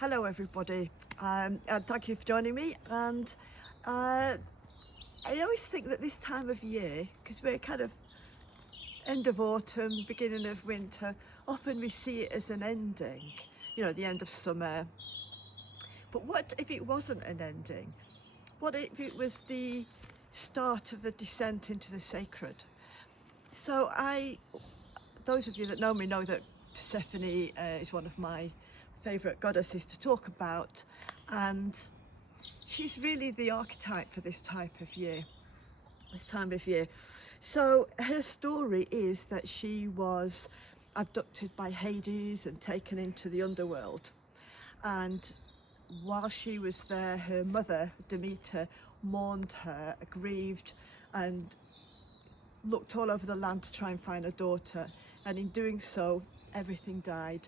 Hello everybody, and thank you for joining me. And I always think that this time of year, because we're kind of end of autumn, beginning of winter, often we see it as an ending, you know, the end of summer. But what if it wasn't an ending? What if it was the start of the descent into the sacred? So those of you that know me know that Persephone is one of my favourite goddesses to talk about, and she's really the archetype for this time of year. So her story is that she was abducted by Hades and taken into the underworld, and while she was there, her mother Demeter mourned her, grieved, and looked all over the land to try and find her daughter, and in doing so everything died.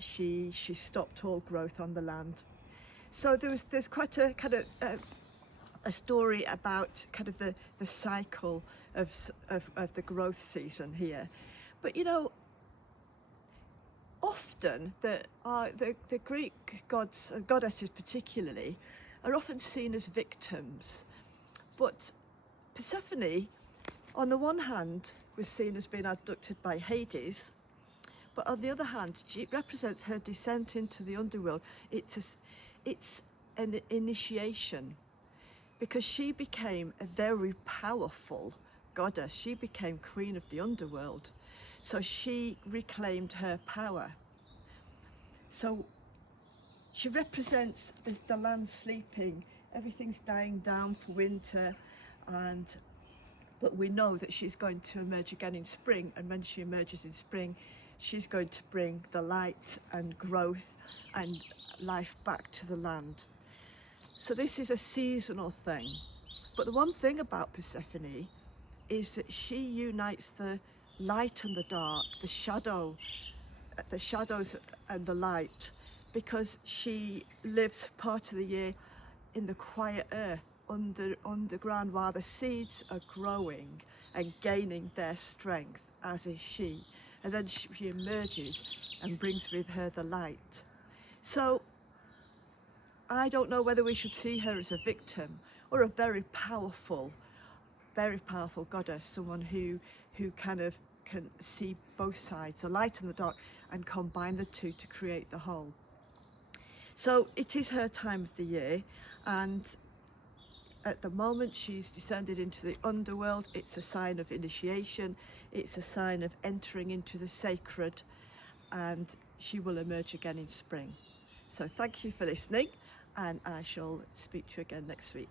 She stopped all growth on the land. So there's quite a kind of a story about kind of the cycle of the growth season here. But you know, often the Greek gods and goddesses particularly are often seen as victims, but Persephone on the one hand was seen as being abducted by Hades, but on the other hand, it represents her descent into the underworld. It's an initiation, because she became a very powerful goddess. She became queen of the underworld, so she reclaimed her power. So she represents as the land sleeping, everything's dying down for winter, but we know that she's going to emerge again in spring, and when she emerges in spring, she's going to bring the light and growth and life back to the land. So this is a seasonal thing. But the one thing about Persephone is that she unites the light and the dark, the shadows and the light, because she lives part of the year in the quiet earth, underground, while the seeds are growing and gaining their strength, as is she. And then she emerges and brings with her the light. So I don't know whether we should see her as a victim or a very powerful goddess, someone who kind of can see both sides, the light and the dark, and combine the two to create the whole. So it is her time of the year, and at the moment she's descended into the underworld. It's a sign of initiation, it's a sign of entering into the sacred, and she will emerge again in spring. So thank you for listening, and I shall speak to you again next week.